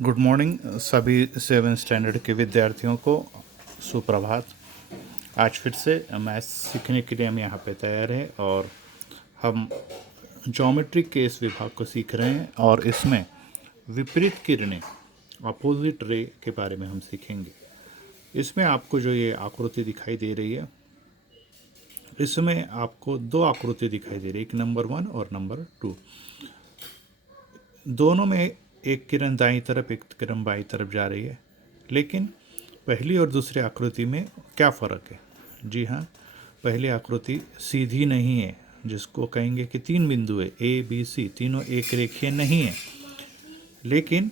Good morning सभी 7 standard के विद्यार्थियों को सुप्रभात। आज फिर से मैथ्स सीखने के लिए हम यहाँ पे तैयार हैं और हम ज्योमेट्री के इस विभाग को सीख रहे हैं और इसमें विपरीत किरणें अपोजिट रे के बारे में हम सीखेंगे। इसमें आपको जो ये आकृति दिखाई दे रही है, इसमें आपको दो आकृति दिखाई दे रही है, एक नंबर 1 और नंबर 2। दोनों में एक किरण दाईं तरफ एक किरण बाईं तरफ जा रही है, लेकिन पहली और दूसरी आकृति में क्या फ़र्क है? जी हाँ, पहली आकृति सीधी नहीं है, जिसको कहेंगे कि 3 बिंदु है, ए बी सी, तीनों एक रेखीय नहीं है। लेकिन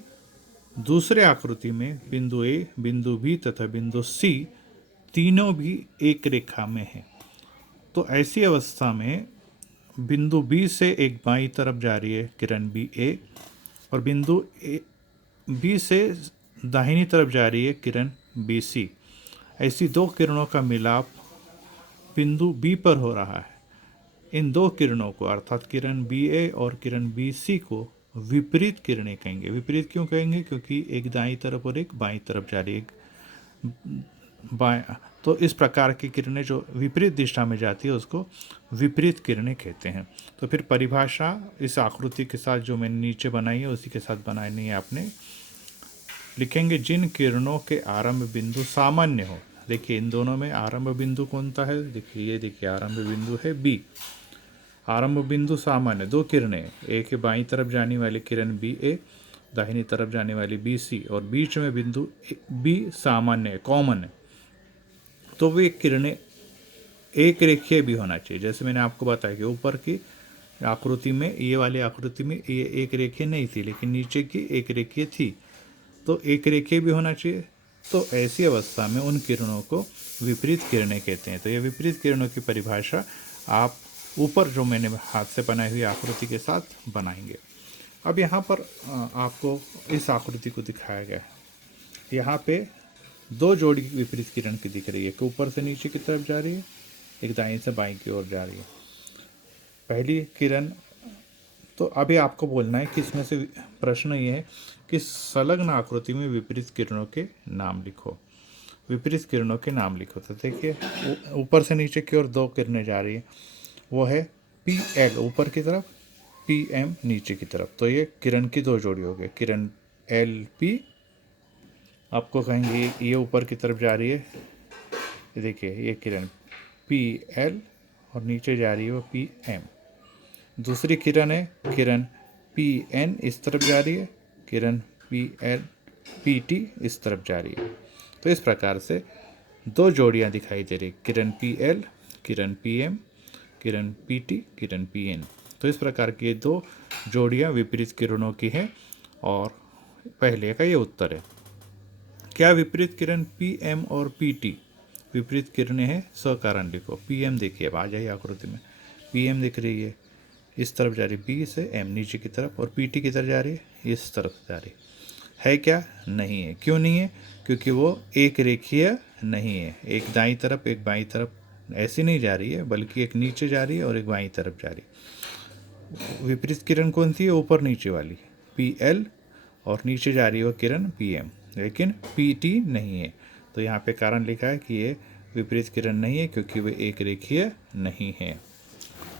दूसरे आकृति में बिंदु ए, बिंदु बी तथा बिंदु सी तीनों भी एक रेखा में है। तो ऐसी अवस्था में बिंदु बी से एक बाईं तरफ जा रही है किरण बी ए, और बिंदु ए बी से दाहिनी तरफ जा रही है किरण बी सी। ऐसी दो किरणों का मिलाप बिंदु बी पर हो रहा है। इन दो किरणों को अर्थात किरण बी ए और किरण बी सी को विपरीत किरणें कहेंगे। विपरीत क्यों कहेंगे? क्योंकि एक दाईं तरफ और एक बाईं तरफ जा रही है, एक बाएं। तो इस प्रकार की किरणें जो विपरीत दिशा में जाती है उसको विपरीत किरणें कहते हैं। तो फिर परिभाषा इस आकृति के साथ जो मैंने नीचे बनाई है उसी के साथ बनानी है आपने। लिखेंगे जिन किरणों के आरंभ बिंदु सामान्य हो। देखिए इन दोनों में आरंभ बिंदु कौन सा है? देखिए ये देखिए आरंभ बिंदु है बी। आरंभ बिंदु सामान्य दो किरणें, ए के बाईं तरफ जाने वाली किरण बी ए, दाहिनी तरफ जाने वाली बी सी, और बीच में बिंदु बी सामान्य है, कॉमन है। तो वे किरणें एक रेखीय भी होना चाहिए। जैसे मैंने आपको बताया कि ऊपर की आकृति में, ये वाली आकृति में ये एक रेखीय नहीं थी, लेकिन नीचे की एक रेखीय थी, तो एक रेखीय भी होना चाहिए। तो ऐसी अवस्था में उन किरणों को विपरीत किरणें कहते हैं। तो ये विपरीत किरणों की परिभाषा आप ऊपर जो मैंने हाथ से बनाई हुई आकृति के साथ बनाएंगे। अब यहाँ पर आपको इस आकृति को दिखाया गया है। यहाँ पे दो जोड़ी विपरीत किरण की दिख रही है, कि ऊपर से नीचे की तरफ जा रही है, एक दाईं से बाईं की ओर जा रही है। पहली किरण, तो अभी आपको बोलना है कि इसमें से प्रश्न ये है कि संलग्न आकृति में विपरीत किरणों के नाम लिखो। विपरीत किरणों के नाम लिखो। तो देखिए ऊपर से नीचे की ओर दो किरणें जा रही है, वो है पी एल ऊपर की तरफ, पी एम नीचे की तरफ। तो ये किरण की दो जोड़ी हो गई। किरण एल पी आपको कहेंगे ये ऊपर की तरफ जा रही है, ये देखिए ये किरण पी एल, और नीचे जा रही है वो पी एम। दूसरी किरण है किरण पी एन, इस तरफ जा रही है, किरण पी एल पी टी इस तरफ जा रही है। तो इस प्रकार से दो जोड़ियाँ दिखाई दे रही, किरण पी एल, किरण पी एम, किरण पी टी, किरण पी एन। तो इस प्रकार की दो जोड़ियाँ विपरीत किरणों की हैं, और पहले का ये उत्तर है। क्या विपरीत किरण पी एम और पी टी विपरीत किरणें हैं? सकारण लिखो। पी एम देखिए, अब आ जाइए आकृति में, पी एम दिख रही है, इस तरफ जा रही, बी से एम नीचे की तरफ, और पी टी किधर जा रही है? इस तरफ जा रही है। क्या? नहीं है। क्यों नहीं है? क्योंकि वो एक रेखीय नहीं है। एक दाईं तरफ एक बाईं तरफ ऐसी नहीं जा रही है, बल्कि एक नीचे जा रही है और एक बाईं तरफ जा रही है। विपरीत किरण कौन सी है? ऊपर नीचे वाली, पी एल, और नीचे जा रही है वो किरण पी एम, लेकिन पी टी नहीं है। तो यहाँ पे कारण लिखा है कि ये विपरीत किरण नहीं है, क्योंकि वे एक रेखीय नहीं है।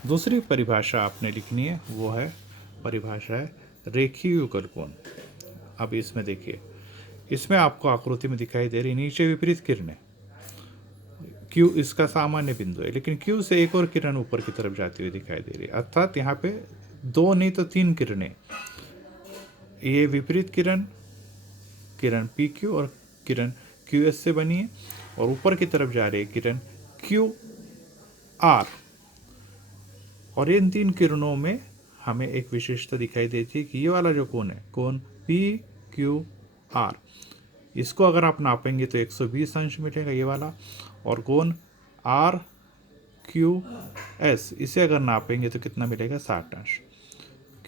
दूसरी परिभाषा आपने लिखनी है, वो है परिभाषा है रेखीय युगल कोण। अब इसमें देखिए, इसमें आपको आकृति में दिखाई दे रही नीचे विपरीत किरणें, क्यू इसका सामान्य बिंदु है, लेकिन क्यू से एक और किरण ऊपर की तरफ जाती हुई दिखाई दे रही है। अर्थात यहाँ पे दो नहीं तो तीन किरणें, ये विपरीत किरण किरण पी क्यू और किरण क्यू एस से बनी है, और ऊपर की तरफ जा रही है किरण क्यू आर। और इन तीन किरणों में हमें एक विशेषता दिखाई देती है कि ये वाला जो कोण है, कोण पी क्यू आर, इसको अगर आप नापेंगे तो 120 अंश मिलेगा ये वाला, और कोण आर क्यू एस, इसे अगर नापेंगे तो कितना मिलेगा? 60 अंश।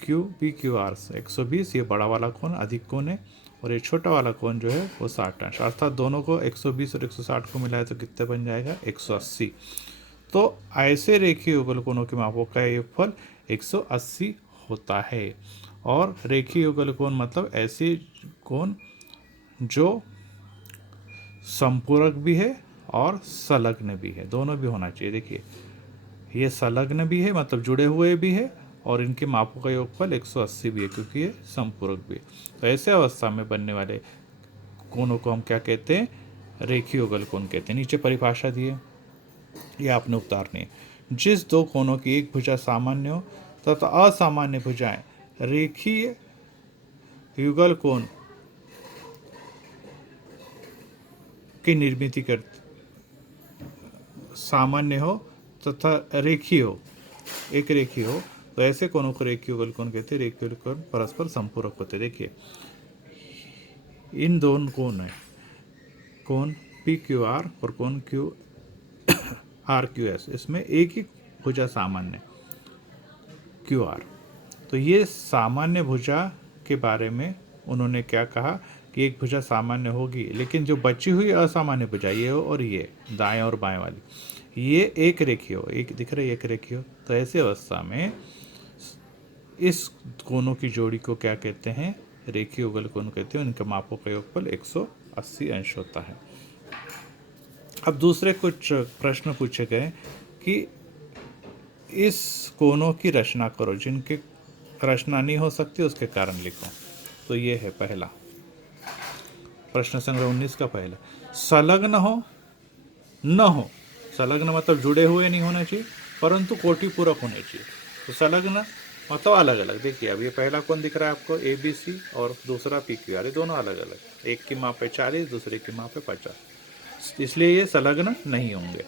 क्यू पी क्यू आर से 120, ये बड़ा वाला कोण अधिक कोण है, और ये छोटा वाला कोण जो है वो 60 अंश। अर्थात दोनों को 120 और 160 को मिलाए तो कितने बन जाएगा? 180। तो ऐसे रेखीय युगल कोणों के मापों का योगफल 180 होता है। और रेखीय युगल कोण मतलब ऐसी कोण जो संपूरक भी है और संलग्न भी है, दोनों भी होना चाहिए। देखिए ये संलग्न भी है मतलब जुड़े हुए भी है, और इनके मापों का योगफल 180 भी है क्योंकि ये संपूरक भी है। तो ऐसे अवस्था में बनने वाले कोणों को हम क्या कहते हैं? रेखीय युगल कोण कहते हैं। नीचे परिभाषा दी है, ये आपने उतारनी है। जिस दो कोणों की एक भुजा सामान्य हो तथा असामान्य भुजाएं रेखीय युगल कोण की निर्मिति कर सामान्य हो तथा रेखीय हो, एक रेखीय हो, तो ऐसे कोणों को रेखीय युगल कोण कहते हैं। रेखीय युगल कोण परस्पर संपूरक होते हैं। देखिए इन दोनों कोण है, कोण पी क्यू आर और कोण क्यू आर क्यू एस, इसमें एक ही भुजा सामान्य क्यू आर। तो ये सामान्य भुजा के बारे में उन्होंने क्या कहा कि एक भुजा सामान्य होगी, लेकिन जो बची हुई असामान्य भुजा ये हो और ये दाएं और बाएं वाली ये एक रेखीय हो, एक दिख रही एक रेखीय हो, तो ऐसी अवस्था में इस कोणों की जोड़ी को क्या कहते हैं? रेखीय युगल कोण कहते हैं। उनके मापों का योगफल 180 अंश होता है। अब दूसरे कुछ प्रश्न पूछे गए कि इस कोणों की रचना करो, जिनके रचना नहीं हो सकती उसके कारण लिखो। तो ये है पहला प्रश्न संग्रह 19 का पहला, संलग्न हो न हो, संलग्न मतलब जुड़े हुए नहीं होना चाहिए परंतु कोटि पूरक होने चाहिए। तो संलग्न मतलब अलग अलग। देखिए अब ये पहला कोण दिख रहा है आपको ए बी सी और दूसरा पी क्यू आर, ये दोनों अलग अलग, एक की माप है 40, दूसरे की माप है 50, इसलिए ये संलग्न नहीं होंगे।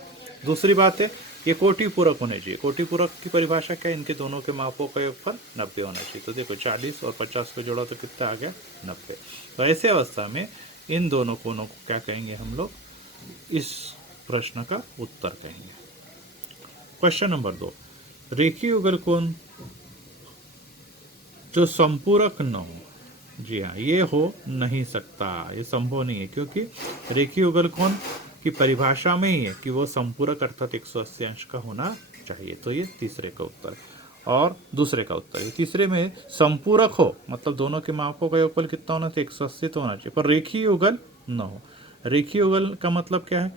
दूसरी बात है ये कोटि पूरक होने चाहिए। कोटि पूरक की परिभाषा क्या है? इनके दोनों के मापों का योगफल 90 होना चाहिए। तो देखो 40 और 50 को जोड़ा तो कितना आ गया? 90। तो ऐसे अवस्था में इन दोनों कोणों को क्या कहेंगे हम लोग? इस प्रश्न का उत्तर कहेंगे। क्वेश्चन नंबर 2, रेखीय युगल कोण जो संपूरक न हो, जी हाँ ये हो नहीं सकता, ये संभव नहीं है, क्योंकि रेखीय युगल कोण की परिभाषा में ही है कि वो संपूरक अर्थात 180 अंश का होना चाहिए। तो ये तीसरे का उत्तर है। और दूसरे का उत्तर है, तीसरे में संपूरक हो मतलब दोनों के मापों का योगफल कितना होना चाहिए? 180 तो होना चाहिए, पर रेखीय युगल न हो। रेखीय युगल का मतलब क्या है?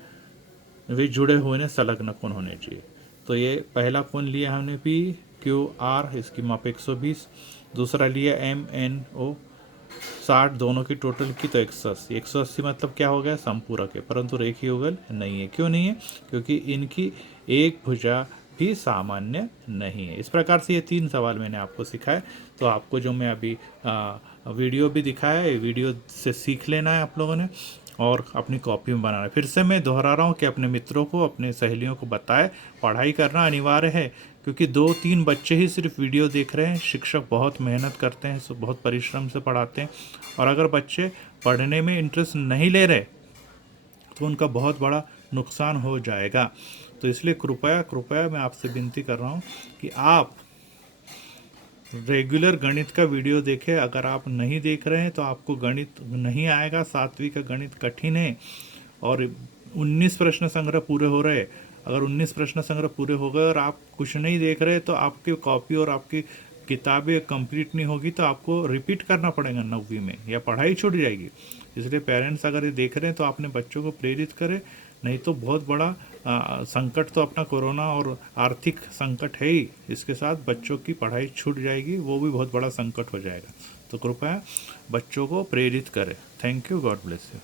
वे जुड़े हुए ने संलग्न कोण होने चाहिए। तो ये पहला कोण लिया हमने पी क्यू आर, इसकी माप 120, दूसरा लिया एम एन ओ 60, दोनों की टोटल की तो 180। 180 मतलब क्या हो गया? संपूरक है, परंतु रेखीय युगल नहीं है। क्यों नहीं है? क्योंकि इनकी एक भुजा भी सामान्य नहीं है। इस प्रकार से ये 3 सवाल मैंने आपको सिखाए। तो आपको जो मैं अभी वीडियो भी दिखाया है, वीडियो से सीख लेना है आप लोगों ने और अपनी कॉपी में बनाना है। फिर से मैं दोहरा रहा हूँ कि अपने मित्रों को, अपने सहेलियों को बताएं, पढ़ाई करना अनिवार्य है, क्योंकि 2-3 बच्चे ही सिर्फ वीडियो देख रहे हैं। शिक्षक बहुत मेहनत करते हैं, बहुत परिश्रम से पढ़ाते हैं, और अगर बच्चे पढ़ने में इंटरेस्ट नहीं ले रहे तो उनका बहुत बड़ा नुकसान हो जाएगा। तो इसलिए कृपया मैं आपसे विनती कर रहा हूँ कि आप रेगुलर गणित का वीडियो देखें। अगर आप नहीं देख रहे हैं तो आपको गणित नहीं आएगा। 7वीं का गणित कठिन है और 19 प्रश्न संग्रह पूरे हो रहे। अगर 19 प्रश्न संग्रह पूरे हो गए और आप कुछ नहीं देख रहे तो आपकी कॉपी और आपकी किताबें कंप्लीट नहीं होगी, तो आपको रिपीट करना पड़ेगा 9वीं में, या पढ़ाई छूट जाएगी। इसलिए पेरेंट्स अगर ये देख रहे हैं तो अपने बच्चों को प्रेरित करें, नहीं तो बहुत बड़ा संकट तो अपना कोरोना और आर्थिक संकट है ही, इसके साथ बच्चों की पढ़ाई छूट जाएगी, वो भी बहुत बड़ा संकट हो जाएगा। तो कृपया बच्चों को प्रेरित करें। Thank you, God bless you.